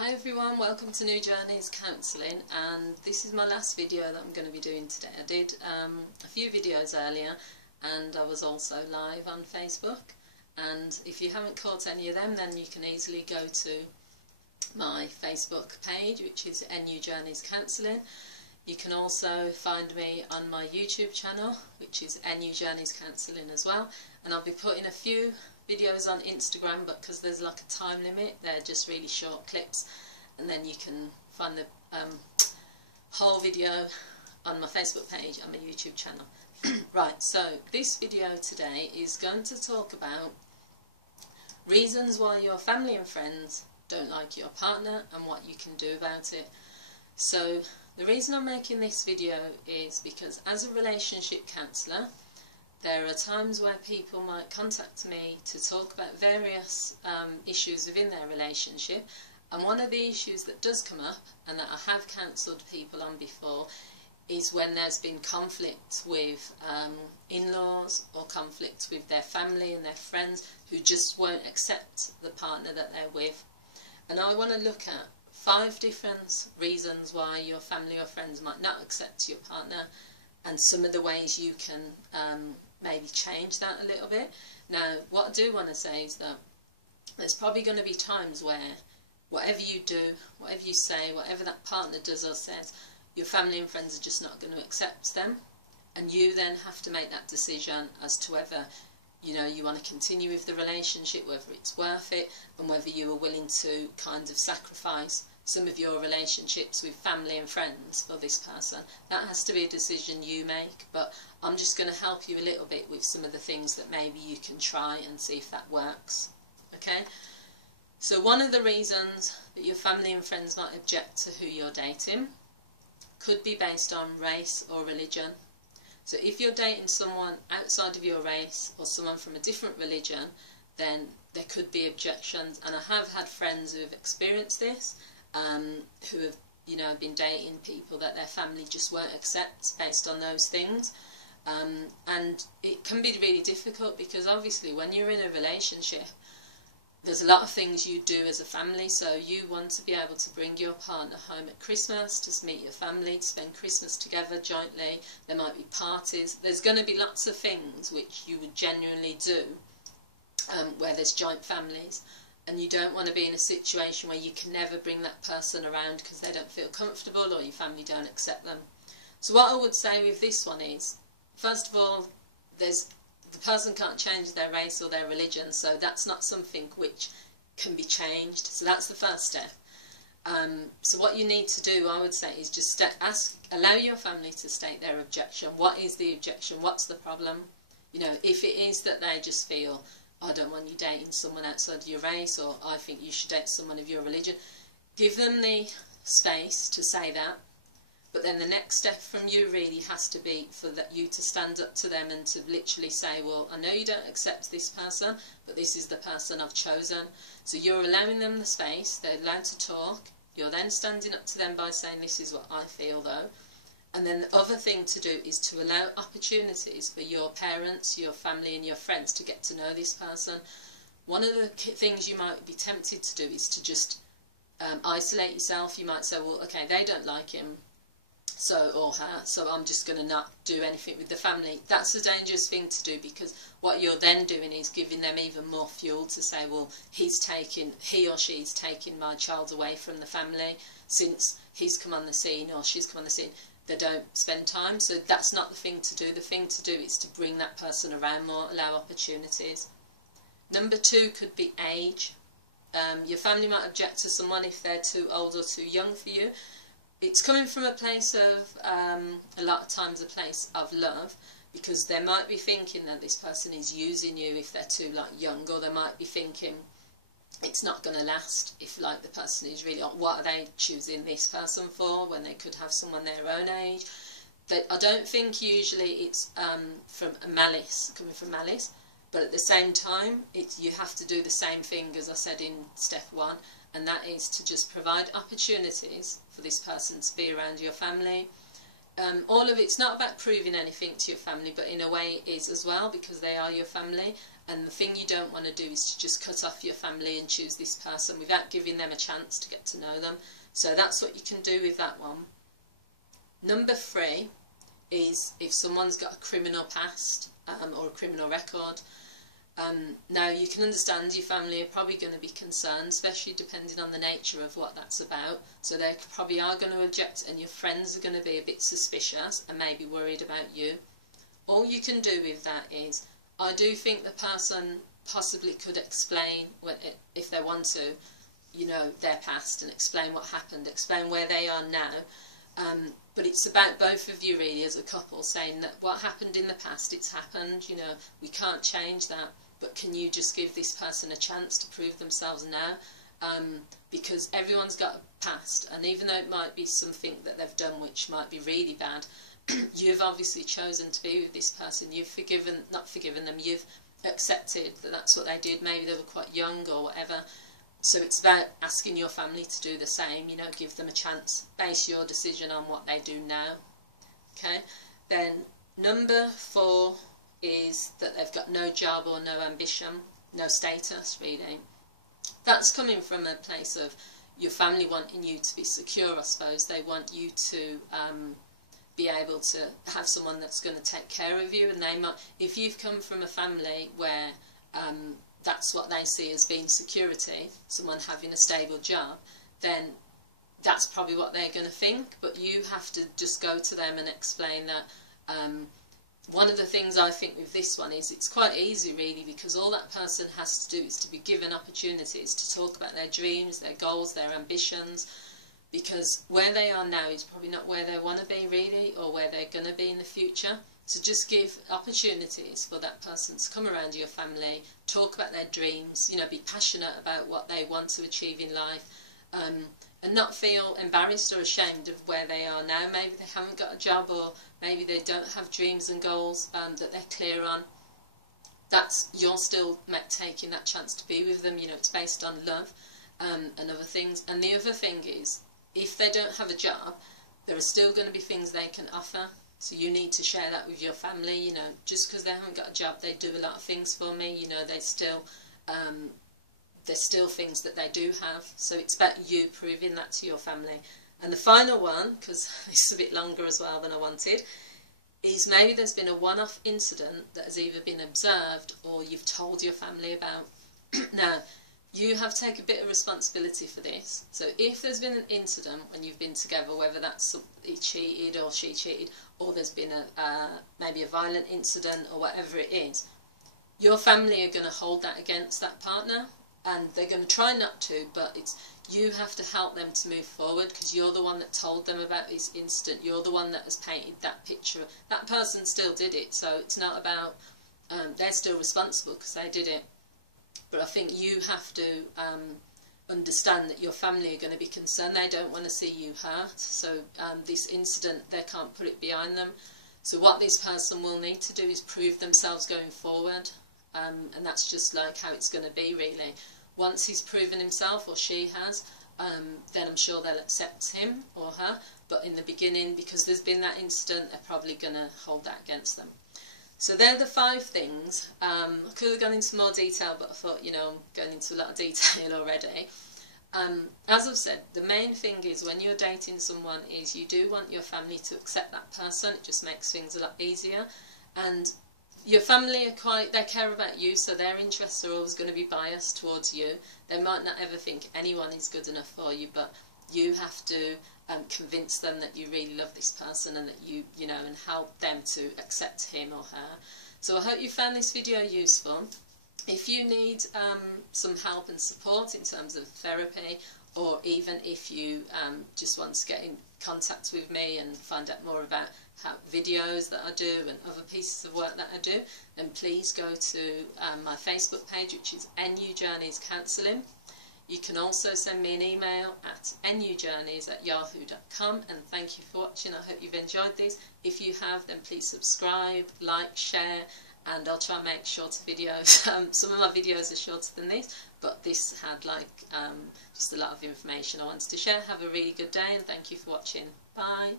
Hi everyone, welcome to New Journeys Counselling, and this is my last video that I'm going to be doing today. I did a few videos earlier and I was also live on Facebook, and if you haven't caught any of them then you can easily go to my Facebook page, which is NU Journeys Counselling. You can also find me on my YouTube channel, which is NU Journeys Counselling as well, and I'll be putting a few videos on Instagram, but because there's like a time limit, they're just really short clips, and then you can find the whole video on my Facebook page and my YouTube channel. Right, so this video today is going to talk about reasons why your family and friends don't like your partner and what you can do about it. So the reason I'm making this video is because as a relationship counsellor, there are times where people might contact me to talk about various issues within their relationship, and one of the issues that does come up and that I have counselled people on before is when there's been conflict with in-laws or conflict with their family and their friends who just won't accept the partner that they're with. And I want to look at 5 different reasons why your family or friends might not accept your partner, and some of the ways you can maybe change that a little bit. Now, what I do want to say is that there's probably going to be times where whatever you do, whatever you say, whatever that partner does or says, your family and friends are just not going to accept them, and you then have to make that decision as to whether you want to continue with the relationship, whether it's worth it, and whether you are willing to kind of sacrifice some of your relationships with family and friends for this person. That has to be a decision you make, but I'm just going to help you a little bit with some of the things that maybe you can try and see if that works. Okay? So one of the reasons that your family and friends might object to who you're dating could be based on race or religion. So if you're dating someone outside of your race or someone from a different religion, then there could be objections, and I have had friends who have experienced this, who have been dating people that their family just won't accept based on those things, and it can be really difficult because obviously when you're in a relationship there's a lot of things you do as a family. So you want to be able to bring your partner home at Christmas, to meet your family, to spend Christmas together jointly. There might be parties. There's going to be lots of things which you would genuinely do where there's joint families, and you don't want to be in a situation where you can never bring that person around because they don't feel comfortable or your family don't accept them. So what I would say with this one is, first of all, the person can't change their race or their religion, so that's not something which can be changed. So that's the first step. So what you need to do, I would say, is just allow your family to state their objection. What is the objection? What's the problem? If it is that they just feel, I don't want you dating someone outside of your race, or I think you should date someone of your religion, give them the space to say that. But then the next step from you really has to be for you to stand up to them and to literally say, well, I know you don't accept this person, but this is the person I've chosen. So you're allowing them the space, they're allowed to talk, you're then standing up to them by saying, this is what I feel though. And then the other thing to do is to allow opportunities for your parents, your family and your friends to get to know this person. One of the things you might be tempted to do is to just isolate yourself. You might say, well, okay, they don't like him or her, so I'm just going to not do anything with the family. That's a dangerous thing to do, because what you're then doing is giving them even more fuel to say, well, he or she's taking my child away from the family since he's come on the scene or she's come on the scene. They don't spend time, so that's not the thing to do. The thing to do is to bring that person around more, allow opportunities. Number 2 could be age. Your family might object to someone if they're too old or too young for you. It's coming from a place of, a lot of times, a place of love, because they might be thinking that this person is using you if they're too young, or they might be thinking it's not going to last if the person is really, what are they choosing this person for when they could have someone their own age. I don't think usually it's coming from malice, but at the same time you have to do the same thing as I said in step 1, and that is to just provide opportunities for this person to be around your family. All of it's not about proving anything to your family, but in a way it is as well, because they are your family, And the thing you don't want to do is to just cut off your family and choose this person without giving them a chance to get to know them. So that's what you can do with that one. Number 3 is if someone's got a criminal past or a criminal record. Now you can understand your family are probably going to be concerned, especially depending on the nature of what that's about. So they probably are going to object, and your friends are going to be a bit suspicious and maybe worried about you. All you can do with that is, I do think the person possibly could explain, if they want to, you know, their past and explain what happened, explain where they are now. But it's about both of you really as a couple saying that what happened in the past, it's happened, you know, we can't change that, but can you just give this person a chance to prove themselves now? Because everyone's got a past, and even though it might be something that they've done which might be really bad, you've obviously chosen to be with this person. You've not forgiven them, you've accepted that that's what they did. Maybe they were quite young or whatever. So it's about asking your family to do the same, you know, give them a chance, base your decision on what they do now. Okay, then number 4 is that they've got no job or no ambition, no status really. That's coming from a place of your family wanting you to be secure, I suppose. They want you to be able to have someone that's going to take care of you, and they might, if you've come from a family where that's what they see as being security, someone having a stable job, then that's probably what they're going to think. But you have to just go to them and explain that. One of the things I think with this one is it's quite easy really, because all that person has to do is to be given opportunities to talk about their dreams, their goals, their ambitions, because where they are now is probably not where they want to be really, or where they're going to be in the future. So just give opportunities for that person to come around your family, talk about their dreams, you know, be passionate about what they want to achieve in life, and not feel embarrassed or ashamed of where they are now. Maybe they haven't got a job, or maybe they don't have dreams and goals that they're clear on. You're still taking that chance to be with them, you know, it's based on love and other things. And the other thing is, if they don't have a job, there are still going to be things they can offer. So you need to share that with your family, you know, just because they haven't got a job, they do a lot of things for me, you know, there's still things that they do have. So it's about you proving that to your family. And the final one, because it's a bit longer as well than I wanted, is maybe there's been a one-off incident that has either been observed or you've told your family about. Now, you have to take a bit of responsibility for this. So if there's been an incident when you've been together, whether that's he cheated or she cheated, or there's been maybe a violent incident or whatever it is, your family are going to hold that against that partner, and they're going to try not to, but you have to help them to move forward, because you're the one that told them about this incident. You're the one that has painted that picture. That person still did it, so it's not about, they're still responsible because they did it. But I think you have to understand that your family are going to be concerned. They don't want to see you hurt. So this incident, they can't put it behind them. So what this person will need to do is prove themselves going forward. And that's just like how it's going to be really. Once he's proven himself, or she has, then I'm sure they'll accept him or her. But in the beginning, because there's been that incident, they're probably going to hold that against them. So they're the 5 things. I could have gone into more detail, but I thought, you know, I'm going into a lot of detail already. As I've said, the main thing is when you're dating someone is you do want your family to accept that person. It just makes things a lot easier. And your family are they care about you, so their interests are always going to be biased towards you. They might not ever think anyone is good enough for you, but you have to convince them that you really love this person, and that you know, and help them to accept him or her. So I hope you found this video useful. If you need some help and support in terms of therapy, or even if you just want to get in contact with me and find out more about videos that I do and other pieces of work that I do, then please go to my Facebook page, which is NU Journeys Counselling. You can also send me an email at nujourneys@yahoo.com, and thank you for watching. I hope you've enjoyed these. If you have, then please subscribe, like, share, and I'll try and make shorter videos. Some of my videos are shorter than this, but this had just a lot of information I wanted to share. Have a really good day, and thank you for watching. Bye.